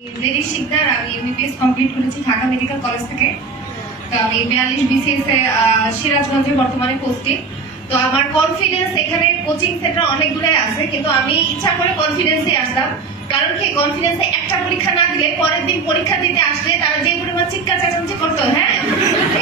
আমি MBBS complete করেছি Dhaka medical college থেকে। তো আমি 42 বিসিএস এ সিরাজগঞ্জে বর্তমানে পোস্টিং। তো আমার কনফিডেন্স এখানে কোচিং সেন্টার অনেকগুলাই আছে, কিন্তু আমি ইচ্ছা করে কনফিডেন্সে আসলাম। কারণ কি, কনফিডেন্সে একটা পরীক্ষা না দিলে পরের দিন পরীক্ষা দিতে আসলে তারা যে পরিমাণ চিৎকার চেঁচামেচি করতো, হ্যাঁ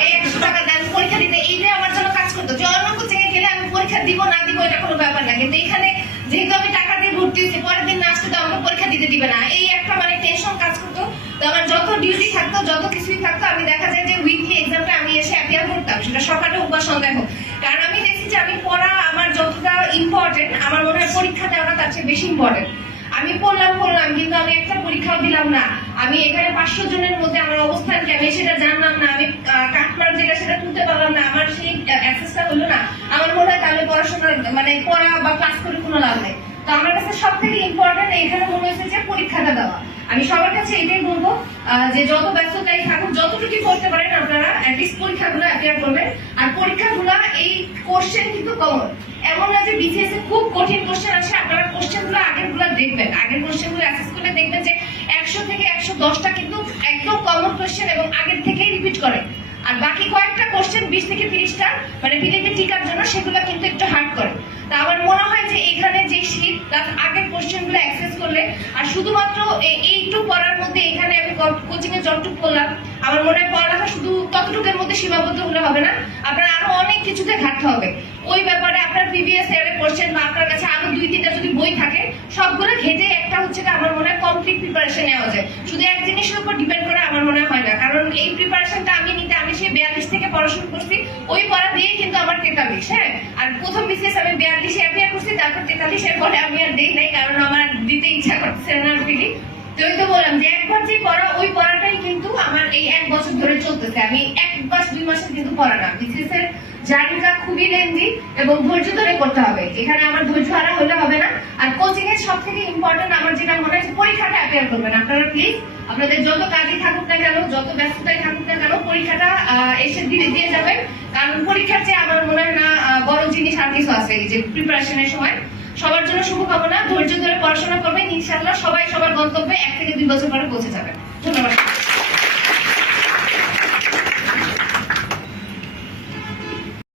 এই 100 টাকা দেন পরীক্ষা দিতে, এইটাই আমার জন্য কাজ করতো। যে অন্য কোচিং এ গেলে আমি পরীক্ষা দিব না দিব এটা কোনো ব্যাপার না, কিন্তু এখানে যেহেতু আমি টাকা দিয়ে ভর্তি হয়েছি, পরের দিন না আসলে তো আমাকে পরীক্ষা দিতে দিবে না, এই একটা টেনশন কাজ করতো। তো আমার যত ডিউটি থাকতো, যত কিছুই থাকতো, আমি দেখা যায় যে উইকলি এক্সামটা আমি এসে অ্যাপিয়ার করতাম, সেটা সকালে হোক বা সন্ধ্যায় হোক। কারণ আমি দেখছি যে আমি পড়া আমার যতটা ইম্পর্টেন্ট, আমার মনে হয় পরীক্ষা দেওয়াটা তার চেয়ে বেশি ইম্পর্টেন্ট। আমি পড়লাম কিন্তু আমি একটা পরীক্ষাও দিলাম না। আমি এখানে 500 জনের মধ্যে আমার অবস্থান কি আমি সেটা জানলাম না, আমি কাটমার যেটা সেটা তুলতে পারলাম না, আমার সেই অ্যাক্সেসটা হলো না। আমার মনে হয় তাহলে পড়াশোনা পড়া বা ক্লাস করে কোনো লাভ নেই। তো আমার কাছে সব থেকে ইম্পর্টেন্ট এখানে মনে হয়েছে যে পরীক্ষাটা দেওয়া। আমি সবার কাছে এটাই বলবো যে যত ব্যস্ততাই থাকুক, যতটুকু করতে পারেন আপনারা অ্যাটলিস্ট পরীক্ষাগুলো অ্যাপিয়ার করবেন। আর পরীক্ষাগুলো এই কোশ্চেন কিন্তু কমন, এমন না যে বিসিএস এ খুব কঠিন কোশ্চেন আছে। আপনারা কোশ্চেনগুলো আগেরগুলো দেখবেন, আগের কোশ্চেনগুলো অ্যাক্সেস করলে দেখবেন যে 100 থেকে 110টা কিন্তু একদম কমন কোশ্চেন এবং আগের থেকেই রিপিট করে। আর বাকি কয়েকটা কোশ্চেন 20 থেকে 30টা পিডিএফে টিকার জন্য সেগুলো কিন্তু একটু হার্ড করে। তা আমার মনে হয় যে এখানে যে শীট তার আগের কোশ্চেনগুলো অ্যাক্সেস করলে আর শুধুমাত্র এইটুকু পড়ার মধ্যে এখানে আমি কোচিং এ যতটুকু করলাম, আমার মনে হয় পড়ালেখা শুধু ততটুকুর মধ্যে সীমাবদ্ধ হলে হবে না, আপনার আরো অনেক কিছুতে ঘাটতে হবে। ওই ব্যাপারে আপনার প্রিভিয়াস ইয়ারের কোশ্চেন বা আপনার কাছে আরো 2-3টা যদি বই থাকে, সবগুলো ঘেটে একটা হচ্ছে আমার মনে হয় কমপ্লিট প্রিপারেশন নেওয়া যায়। শুধু এক জিনিসের উপর ডিপেন্ড করে আমার মনে হয় না, কারণ এই প্রিপারেশনটা আমি সেই 42 থেকে পড়াশোনা করছি, ওই পড়া দিয়ে কিন্তু আমার 43। হ্যাঁ, আর প্রথম বিসিএস আমি 42 অ্যাপিয়ার করছি, তারপর 43 এর পরে আমি আর দেই নাই, কারণ আমার দিতে ইচ্ছা করছে না ফিলি। তো ওই তো বললাম যে একবার যে পড়া, ওই পড়াটাই কিন্তু আমার এই 1 বছর ধরে চলতেছে। আমি 1 মাস 2 মাসের কিন্তু পড়া না, বিসিএস এর জার্নিটা খুবই লেন্দি এবং ধৈর্য ধরে করতে হবে। এখানে আমার ধৈর্য হারা হলে হবে না। আর কোচিং এর সব থেকে ইম্পর্টেন্ট আমার যেটা মনে হয়, পরীক্ষাটা অ্যাপিয়ার করবেন আপনারা প্লিজ। আপনাদের যত কাজই থাকুক না কেন, যত ব্যস্ততাই থাকুক না কেন, পরীক্ষাটা এসে দিয়ে যাবেন। কারণ পরীক্ষার চেয়ে আমার মনে হয় না বড় জিনিস আর কিছু আছে এই যে প্রিপারেশনের সময়। সবার জন্য শুভকামনা, ধৈর্য ধরে পড়াশোনা করবেন, ইনশাআল্লাহ সবাই সবার গন্তব্যে 1 থেকে 2 বছর পরে পৌঁছে যাবেন। ধন্যবাদ।